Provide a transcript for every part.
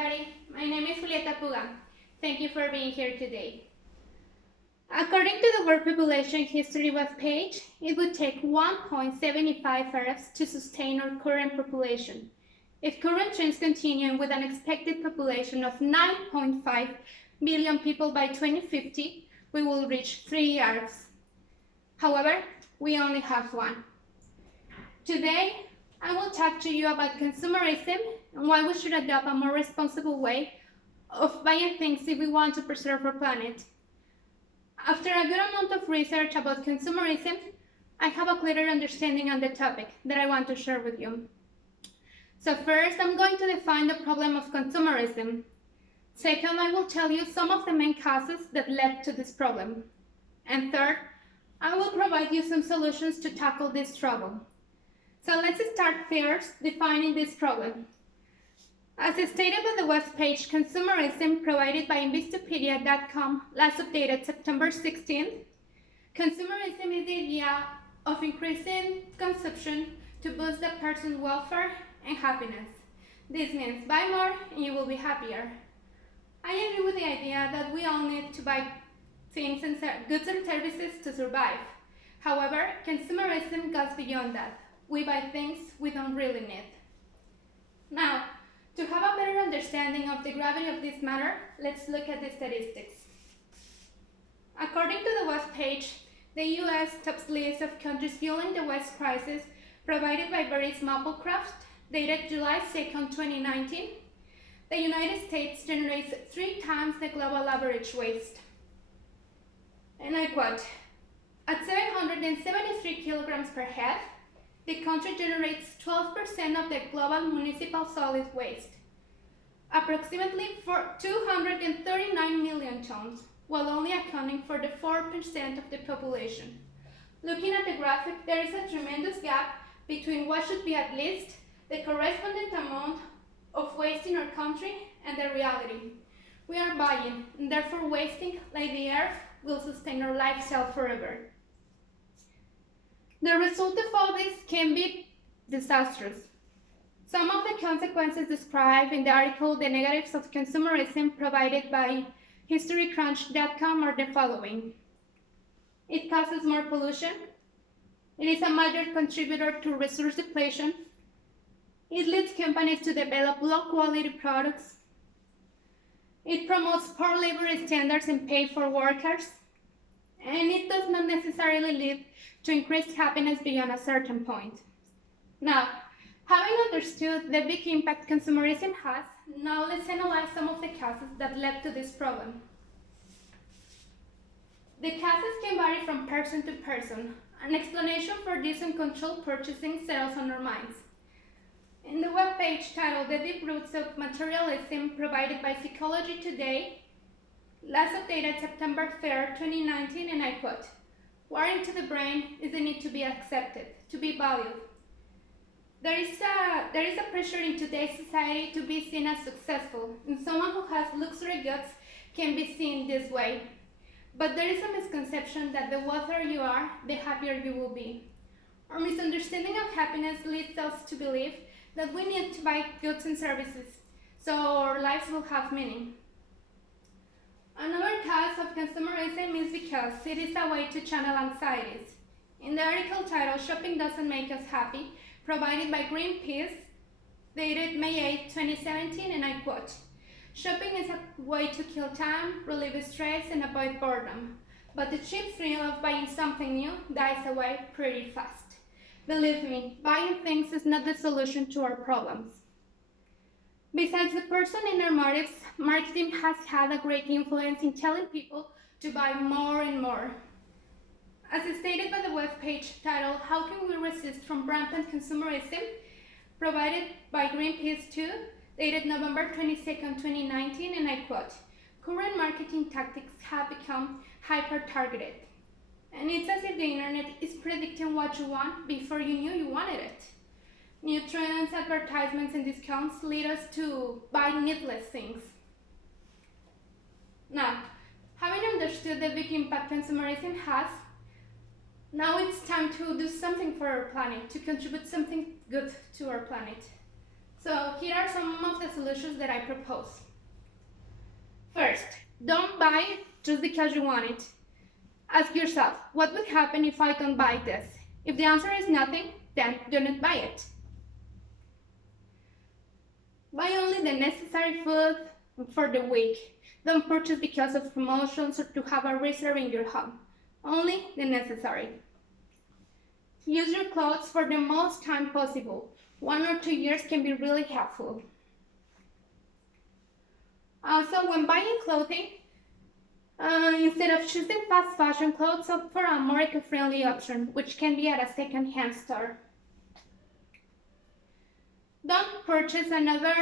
everybody. My name is Julieta Puga. Thank you for being here today. According to the World Population History webpage, it would take 1.75 Earths to sustain our current population. If current trends continue with an expected population of 9.5 billion people by 2050, we will reach 3 Earths. However, we only have one. Today, I will talk to you about consumerism and why we should adopt a more responsible way of buying things if we want to preserve our planet. After a good amount of research about consumerism, I have a clearer understanding on the topic that I want to share with you. So first, I'm going to define the problem of consumerism. Second, I will tell you some of the main causes that led to this problem. And third, I will provide you some solutions to tackle this trouble. So let's start first defining this problem. As stated on the webpage Consumerism provided by Investopedia.com, last updated September 16th, consumerism is the idea of increasing consumption to boost the person's welfare and happiness. This means buy more and you will be happier. I agree with the idea that we all need to buy things and goods and services to survive. However, consumerism goes beyond that. We buy things we don't really need. Now, to have a better understanding of the gravity of this matter, let's look at the statistics. According to the webpage, the US tops list of countries fueling the waste crisis provided by Barry's Maplecraft, dated July 2nd, 2019, the United States generates 3 times the global average waste. And I quote, at 773 kilograms per head, the country generates 12% of the global municipal solid waste, approximately 239 million tons, while only accounting for the 4% of the population. Looking at the graphic, there is a tremendous gap between what should be at least the corresponding amount of waste in our country and the reality. We are buying, and therefore wasting, like the earth will sustain our lifestyle forever. The result of all this can be disastrous. Some of the consequences described in the article The Negatives of Consumerism provided by HistoryCrunch.com are the following. It causes more pollution. It is a major contributor to resource depletion. It leads companies to develop low-quality products. It promotes poor labor standards and pay for workers. And it does not necessarily lead to increased happiness beyond a certain point. Now, having understood the big impact consumerism has, now let's analyze some of the causes that led to this problem. The causes can vary from person to person. An explanation for this uncontrolled purchasing settles on our minds. In the webpage titled The Deep Roots of Materialism provided by Psychology Today, last updated September 3rd, 2019, and I quote, wiring to the brain is the need to be accepted, to be valued. There is a pressure in today's society to be seen as successful, and someone who has luxury goods can be seen this way. But there is a misconception that the wealthier you are, the happier you will be. Our misunderstanding of happiness leads us to believe that we need to buy goods and services so our lives will have meaning. Another cause of consumerism is because it is a way to channel anxieties. In the article titled Shopping Doesn't Make Us Happy, provided by Greenpeace, dated May 8, 2017, and I quote, shopping is a way to kill time, relieve stress, and avoid boredom. But the cheap thrill of buying something new dies away pretty fast. Believe me, buying things is not the solution to our problems. Besides the person in our motives, marketing has had a great influence in telling people to buy more and more. As stated by the webpage titled How Can We Resist from Rampant Consumerism, provided by Greenpeace 2, dated November 22nd, 2019, and I quote, current marketing tactics have become hyper-targeted. And it's as if the internet is predicting what you want before you knew you wanted it. New trends, advertisements, and discounts lead us to buy needless things. Now, having understood the big impact consumerism has, now it's time to do something for our planet, to contribute something good to our planet. So here are some of the solutions that I propose. First, don't buy just because you want it. Ask yourself, what would happen if I don't buy this? If the answer is nothing, then do not buy it. Buy only the necessary food for the week. Don't purchase because of promotions or to have a reserve in your home. Only the necessary. Use your clothes for the most time possible. 1 or 2 years can be really helpful. Also, when buying clothing, instead of choosing fast fashion clothes, opt for a more eco-friendly option, which can be at a second-hand store. Don't purchase another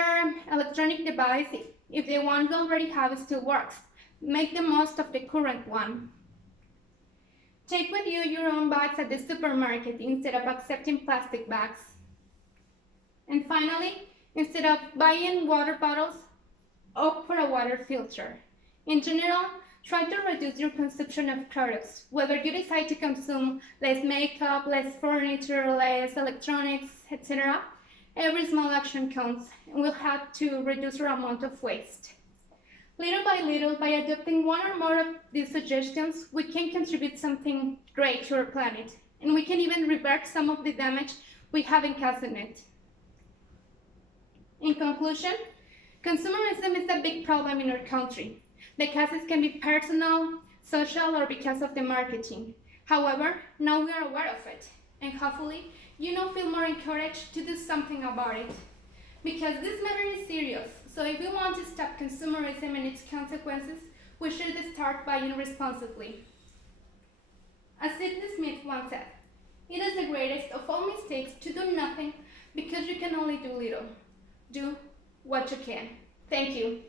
electronic device if the one you already have still works. Make the most of the current one. Take with you your own bags at the supermarket instead of accepting plastic bags. And finally, instead of buying water bottles, opt for a water filter. In general, try to reduce your consumption of products. Whether you decide to consume less makeup, less furniture, less electronics, etc., every small action counts and will help to reduce your amount of waste. Little by little, by adopting one or more of these suggestions, we can contribute something great to our planet, and we can even reverse some of the damage we have caused in it. In conclusion, consumerism is a big problem in our country. The causes can be personal, social, or because of the marketing. However, now we are aware of it, and hopefully, you now feel more encouraged to do something about it. Because this matter is serious, so if we want to stop consumerism and its consequences, we should start buying responsibly. As Sidney Smith once said, it is the greatest of all mistakes to do nothing because you can only do little. Do what you can. Thank you.